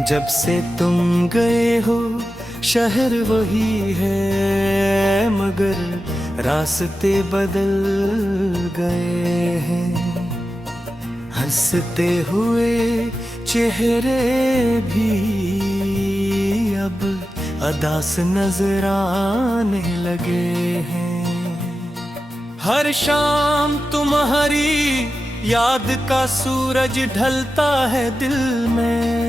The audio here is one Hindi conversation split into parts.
जब से तुम गए हो शहर वही है, मगर रास्ते बदल गए हैं। हंसते हुए चेहरे भी अब अदास नजर आने लगे हैं। हर शाम तुम्हारी याद का सूरज ढलता है दिल में।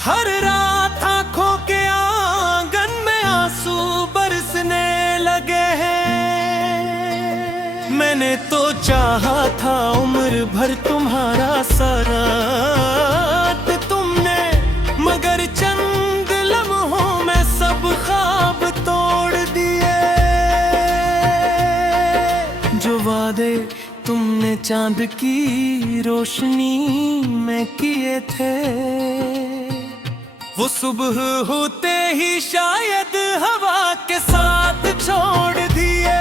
हर रात आंखों के आंगन में आंसू बरसने लगे हैं। मैंने तो चाहा था उम्र भर तुम्हारा साथ, तुमने मगर चंद लम्हों में सब ख्वाब तोड़ दिए। जो वादे तुमने चांद की रोशनी में किए थे, वो सुबह होते ही शायद हवा के साथ छोड़ दिए।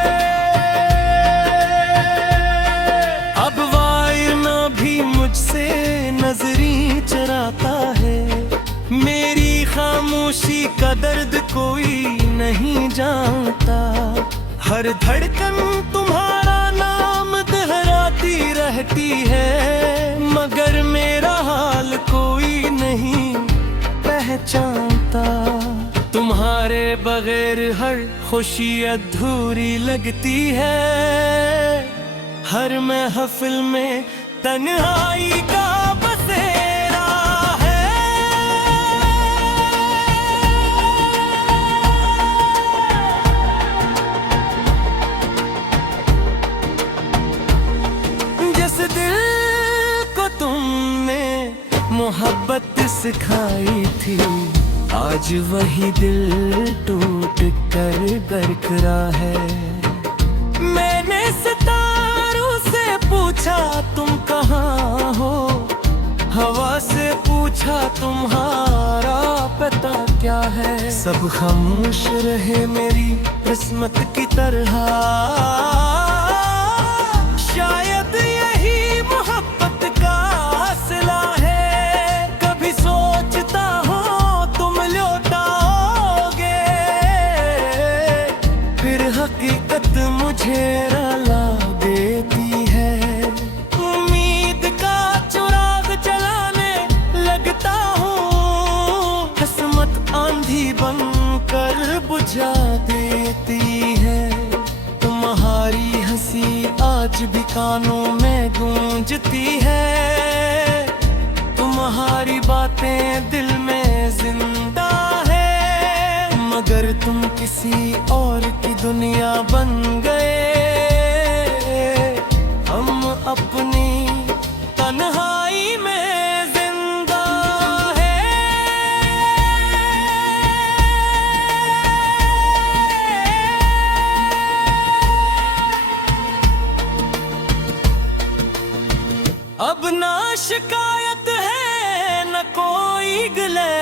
अब वायरना भी मुझसे नजरी चराता है। मेरी खामोशी का दर्द कोई नहीं जानता। हर धड़कन तुम्हारा नाम दोहराती रहती है, मगर मेरा हाल कोई नहीं पहचानता। तुम्हारे बगैर हर खुशी अधूरी लगती है। हर महफिल में तन्हाई का बसेरा है। जिस दिल को तुमने मोहब्बत सिखाई थी, आज वही दिल टूट कर दरकरा है। मैंने सितारों से पूछा तुम कहाँ हो, हवा से पूछा तुम्हारा पता क्या है। सब खामोश रहे मेरी किस्मत की तरह। शायद यही मोहब्बत का सिला है। कभी सोचता हूँ तुम लौटाओगे, फिर हकीकत मुझे रुला देती है। उम्मीद का चिराग जलाने लगता हूँ, किस्मत आंधी बनकर बुझा देती है। तुम्हारी हंसी आज भी कानों में गूंजती है। तुम्हारी बातें दिल में जिंदा है, मगर तुम किसी और की दुनिया बन गए। हम अपनी तन्हाई में जिंदा है। अब ना शिकायत है न कोई गिले,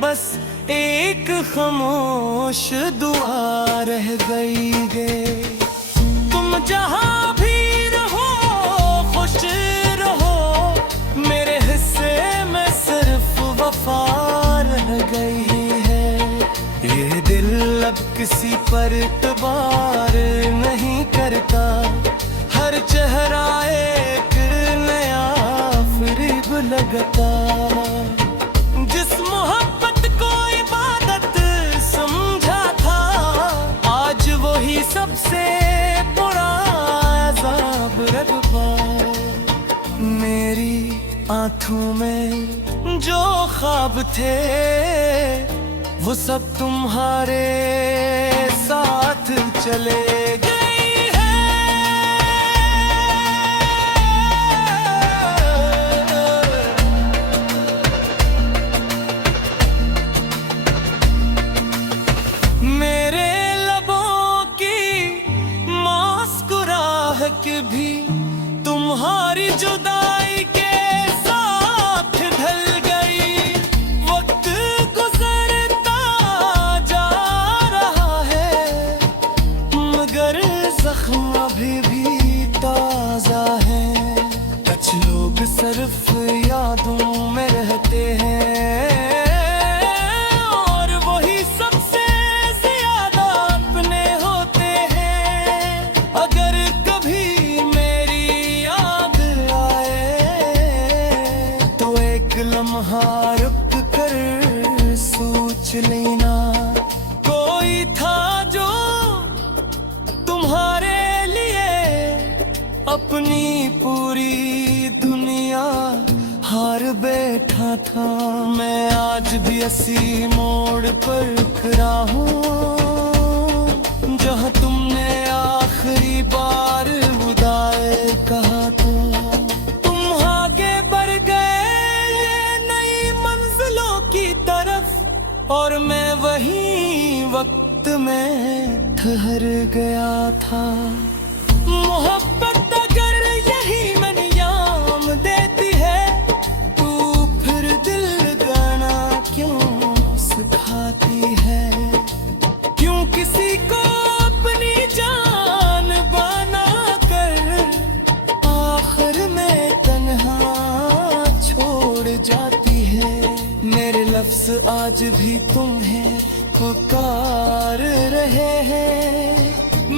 बस एक खामोश दुआ रह गई गे। तुम जहाँ भी रहो खुश रहो, मेरे हिस्से में सिर्फ वफा रह गई है। ये दिल अब किसी पर इतबार नहीं करता। हर चेहरा एक नया फरीब लगता। जिस मोहब्बत को इबादत समझा था, आज वही सबसे बुरा अज़ाब रखा। मेरी आंखों में जो ख्वाब थे, वो सब तुम्हारे साथ चले गए। भी तुम्हारी जुदाई के साथ ढल गई। वक्त गुजरता जा रहा है, मगर लोग सिर्फ यादों में रहते हैं और वही सबसे ज्यादा अपने होते हैं। अगर कभी मेरी याद आए तो एक लम्हा रुक कर सोच लेना, कोई था जो तुम्हारे अपनी पूरी दुनिया हार बैठा था। मैं आज भी इसी मोड़ पर खड़ा हूँ जहाँ तुमने आखिरी बार विदाई कहा था। तुम आगे बढ़ गए नई मंजिलों की तरफ और मैं वहीं वक्त में ठहर गया था। मोहब्बत अगर यही अंजाम देती है तू फिर दिल लगाना क्यों सिखाती है? क्यों किसी को अपनी जान बना कर आखिर में तन्हा छोड़ जाती है? मेरे लफ्ज आज भी तुम्हें पुकार रहे हैं,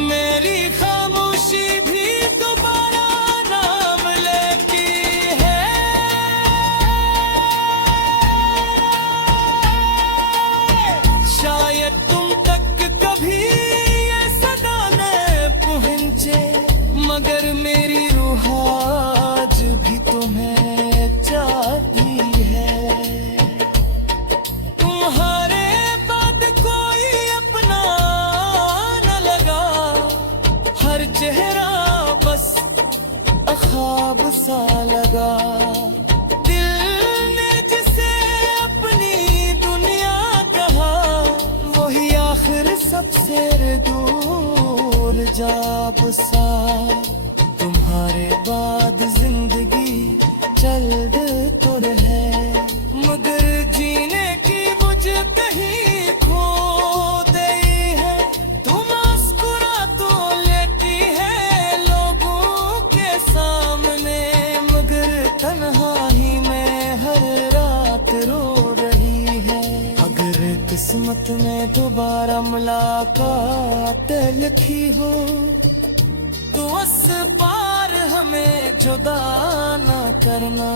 मेरी खामोशी भी दोबारा नाम लेती है। शायद तुम तक कभी ये सदा न पहुंचे, मगर मेरी रूह आज भी तुम्हें चाहती है। तुम्हारे बाद कोई अपना न लगा, हर चेहरा बस ख्वाब सा लगा। दिल ने जिसे अपनी दुनिया कहा वही आखिर सबसे दूर जा बसा। तुम्हारे बाद जिंदगी चल तो रहे मगर जीने की बुझ कहीं खो गई है। तुम मुस्कुरा तो लेती है लोगों के सामने मगर तन्हाई में हर रात रो रही है। अगर किस्मत में दोबारा मुलाकात लिखी हो तो इस बार हमें जुदा ना करना।